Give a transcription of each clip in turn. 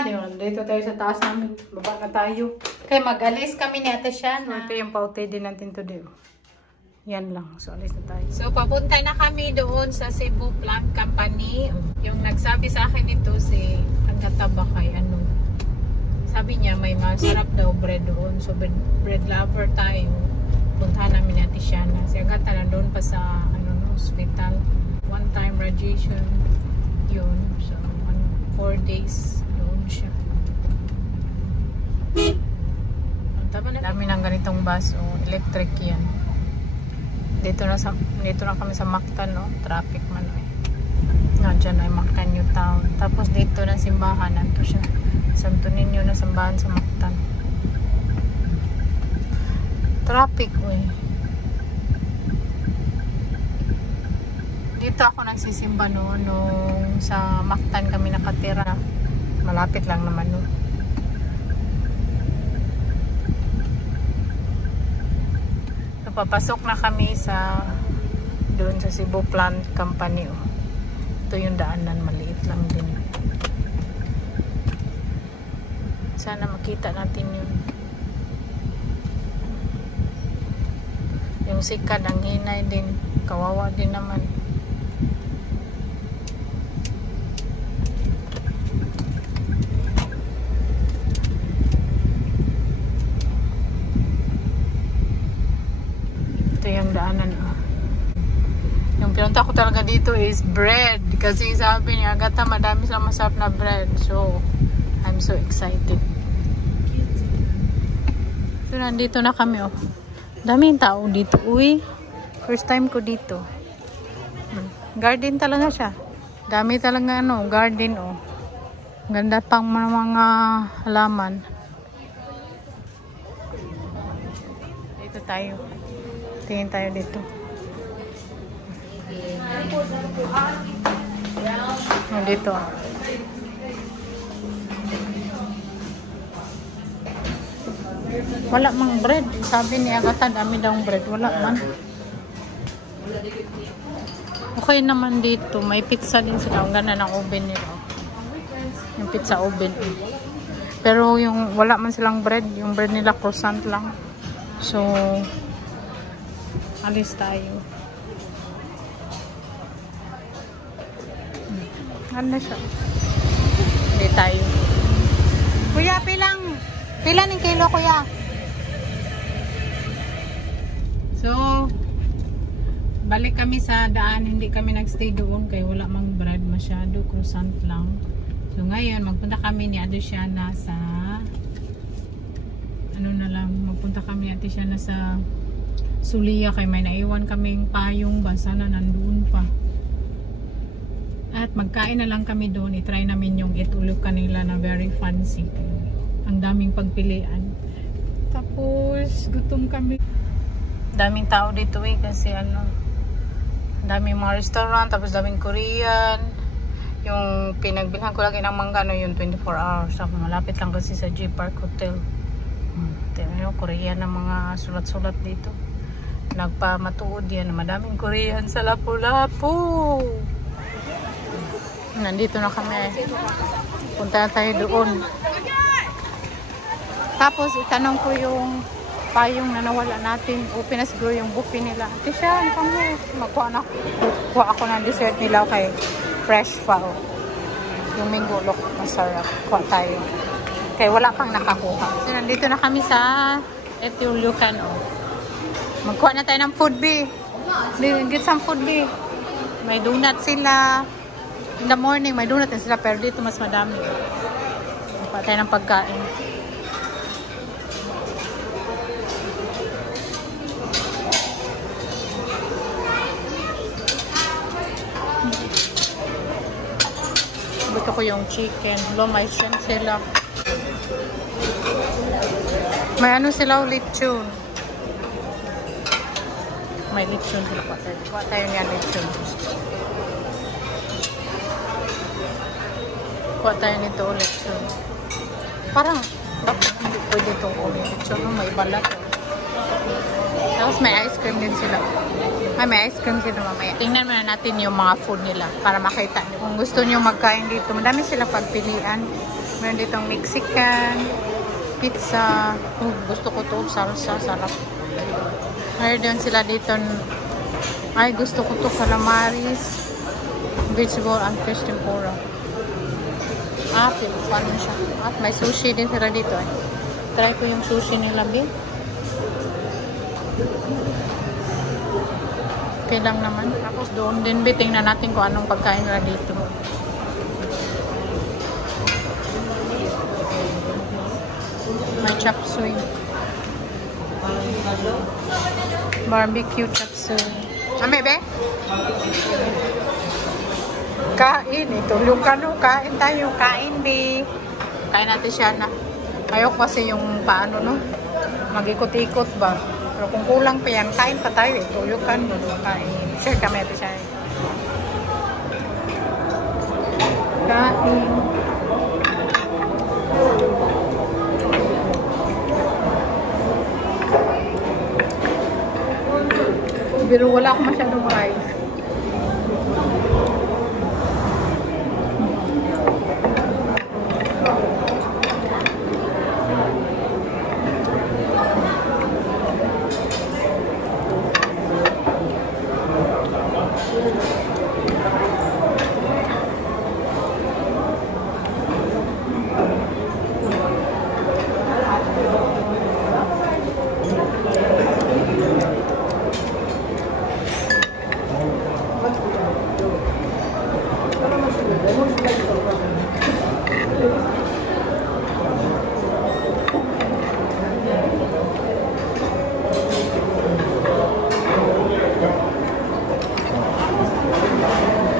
simba. Dito tayo sa taas namin. Baba na tayo. Kaya mag-alis kami ni Ate Shana. So, ito yung pautay din natin today. Yan lang. So, alis na tayo. So, papunta na kami doon sa Cebu Plant Company. Yung nagsabi sa akin ito si Agata Bakay. Sabi niya may masarap daw bread doon. So, bread lover tayo. Puntahan namin ni Ate Shana. Si Agata na doon pa sa hospital. One time radiation. Yun. So, 4 days doon siya. Dami ng ganitong bus. Electric yan. Dito na kami sa Mactan, no? Traffic man, eh. Diyan ay Mactan New Town. Tapos dito na simbahan. Nanto siya. Santo Niño na simbahan sa Mactan. Traffic, eh. Dito ako nagsisimba nung sa Mactan kami nakatira. Malapit lang naman no. So, papasok na kami sa doon sa Cebu Plant Company. Ito yung daanan, maliit lang din. Sana makita natin yun. Yung sikat, ang hinay din. Kawawa din naman. Yung daanan. Yung pinunta ko talaga dito is bread kasi sabi niya Agata madami silang masarap na bread, so I'm so excited. So nandito na kami. Daming tao dito. Uy, first time ko dito. Garden talaga siya. Dami talaga garden. Ganda pang mga halaman. Dito tayo. Tingin tayo dito. Dito. Wala mang bread. Sabi ni Agata, dami daw bread. Wala man. Okay naman dito. May pizza din sila. Ang ganda ng oven nila. Yung pizza oven. Pero yung wala man silang bread. Yung bread nila croissant lang. So, alis tayo. Ano siya? Hindi tayo. Kuya, pila ng kilo, kuya? So, balik kami sa daan. Hindi kami nagstay doon kaya wala mang bread masyado. Croissant lang. So, ngayon, magpunta kami ni Ate Shana sa magpunta kami ni Ate Shana sa Sulia kay may naiwan kaming payong ba, sana nandoon pa. At magkain na lang kami doon. I-try namin yung itulog kanila na very fancy. Ang daming pagpilian. Tapos gutom kami. Daming tao dito kasi daming mga restaurant, tapos daming Korean. Yung pinagbilhan ko lagi ng mangga yung 24 hours. So, malapit lang kasi sa G Park Hotel. Korean na mga sulat-sulat dito. Nagpamatuod yan. Madaming Korean sa Lapu-Lapu. Nandito na kami. Punta tayo doon. Tapos itanong ko yung payong na nawala natin. Open na siguro yung buffet nila. Ate siya, magkuha ako ng dessert nila kay fresh pa. Yung mango look, masarap. Kuha tayo. Kaya wala pang nakakuha. So nandito na kami sa Etiolucan. Magkuha na tayo ng food B. Get some food B. May donut sila. In the morning, may donut sila. Pero dito mas madami. Magkuha tayo ng pagkain. Gusto ko yung chicken. May shrimp sila. May sila lechon. May lechon sila pa. Kuha tayo niya lechon. Kuha tayo nito lechon. Parang bakit hindi pwede itong lechon. May balat. Tapos may ice cream din sila. Ay, may ice cream sila mamaya. Tingnan muna natin yung mga food nila para makita nyo. Kung gusto nyo magkain dito, madami sila pagpilian. Meron ditong Mexican, pizza. Gusto ko to, salsa, sarap. Meron sila dito. Ay, gusto ko to, calamaris, vegetable and fish tempura. Paano siya. At may sushi din sila dito eh. Try ko yung sushi nila, babe. Okay lang naman. Tapos doon din, tingnan natin kung anong pagkain nila dito. May chop suey. Barbecue chop suey. Ame, be? Kain. Itulog ka no. Kain tayo. Kain, be. Kain natin siya na. Ayok kasi yung paano, no? Mag-ikot-ikot ba? Pero kung kulang pa yan, kain pa tayo. Tulog ka no. Kain. Share kami natin siya. Kain. Pero wala akong masyadong rice.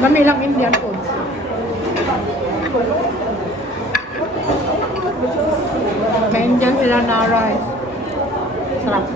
Mami lang Indian food. May Indian sila na rice. Sarap.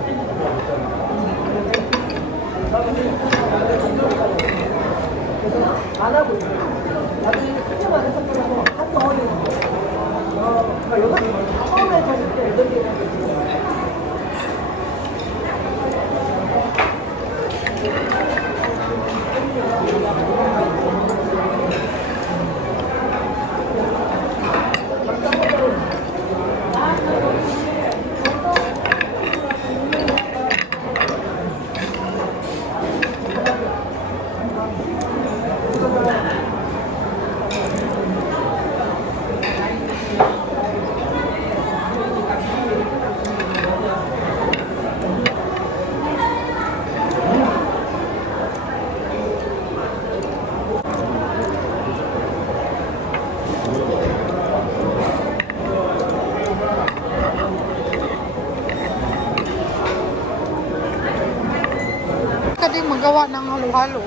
Din magawa ng halo-halo.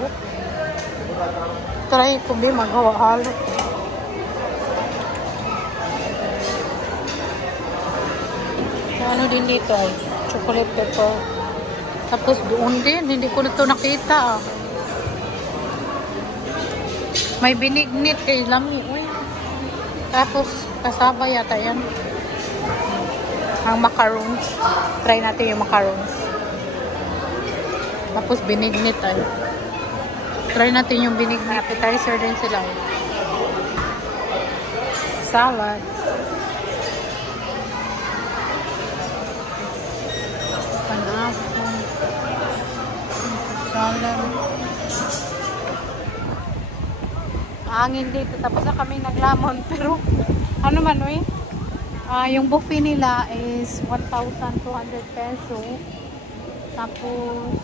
Try ko din magawa halo. Ano din dito ay chocolate pepper. Tapos doon din, hindi ko nito nakita. May binignit kay lami. Tapos kasaba yata yan. Ang macarons. Try natin yung macarons. Tapos binignit ay. Try natin yung binignit. Appetizer din sila. Salad. Panapon. Salad. Hangin dito. Tapos na kami naglamon. Pero ano man yung buffet nila is 1,200 peso. Tapos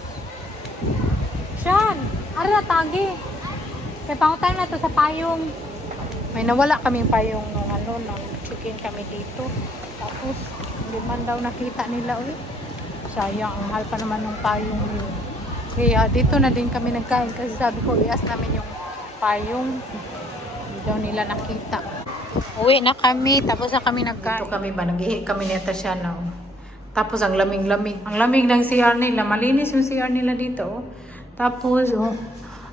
Diyan! Ara tagi! Kaya pangutan na to sa payong. May nawala kaming payong nung chicken kami dito. Tapos, hindi man daw nakita nila sayang, ang mahal pa naman ng payong nila. Kaya dito na din kami nagkain kasi sabi ko, ias namin yung payong. Hindi daw nila nakita. Uwi na kami, tapos na kami nagkain. Dito kami ba, nag-ihi kami neta siya na. Tapos ang lamig-lamig. Ang lamig ng CR nila. Malinis yung CR nila dito. Tapos,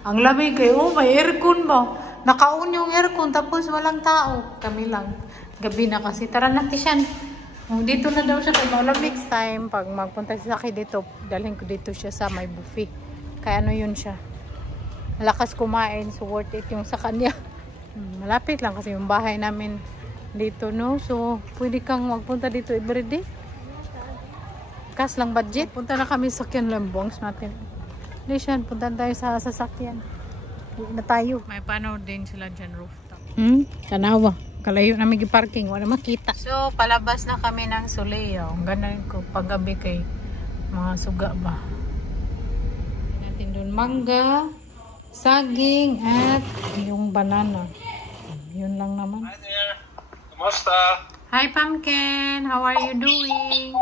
ang lamig may aircon ba? Naka-on yung aircon, tapos walang tao. Kami lang. Gabi na kasi. Tara natin siya. Dito na daw siya kay malamig time. Pag magpunta si Saki dito, dalhin ko dito siya sa may buffet. Kaya ano yun siya. Malakas kumain. So worth it yung sa kanya. Malapit lang kasi yung bahay namin dito, no? So pwede kang magpunta dito everyday. Kas lang budget. Punta na kami sa sakyan lambongs natin. Lishan, punta tayo sa sasakyan. Uwi na tayo. May panood din sila dyan rooftop. Kanawa. Kalayo namin parking. Wala makita. So, palabas na kami ng Soleo. Ganun ko paggabi kay mga suga ba. Natin doon mangga, saging, at yung banana. Yun lang naman. Hi there. Kumusta? Hi, Pumpkin. How are you doing?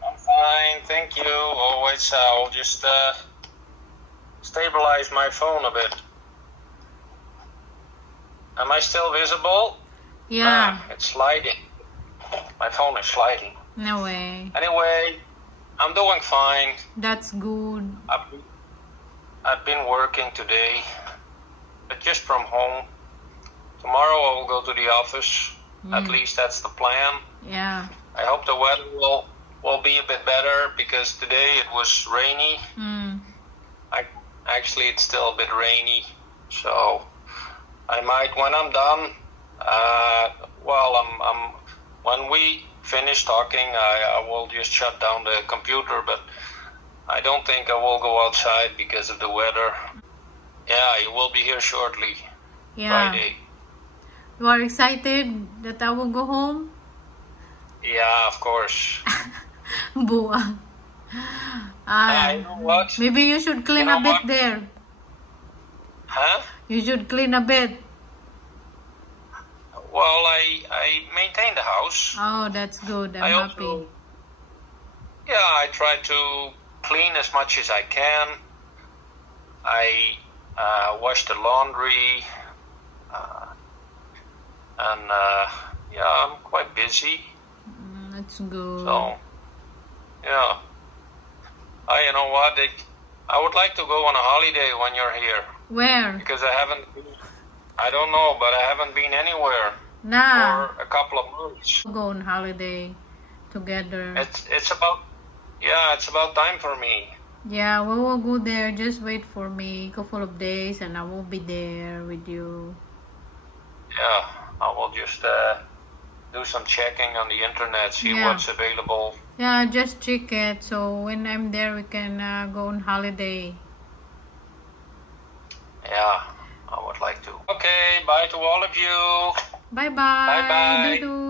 I'm fine, thank you. Always, I'll just stabilize my phone a bit. Am I still visible? Yeah. It's sliding. My phone is sliding. No way. Anyway, I'm doing fine. That's good. I've been working today, but just from home. Tomorrow I will go to the office. At least that's the plan. Yeah. I hope the weather will be a bit better because today it was rainy. Actually, it's still a bit rainy, so I might, when I'm done, when we finish talking, I will just shut down the computer, but I don't think I will go outside because of the weather. Yeah, it will be here shortly. Yeah. Friday. You are excited that I will go home? Yeah, of course. Buang. You know what? Maybe you should clean You know a bit what? there. Huh? You should clean a bit. Well, I maintain the house. Oh, that's good. I'm I happy. also, I try to clean as much as I can. I wash the laundry, and I'm quite busy. That's good. So, yeah. You know what? I would like to go on a holiday when you're here Where? because I don't know, but I haven't been anywhere Nah. for a couple of months. We'll go on holiday together. It's about time for me. Yeah, we will go there. Just wait for me. Couple of days and I will be there with you. Yeah, I will just do some checking on the internet, see Yeah. what's available. Yeah, just check it. So when I'm there, we can go on holiday. Yeah, I would like to. Okay, bye to all of you. Bye-bye. Bye-bye. Dudu.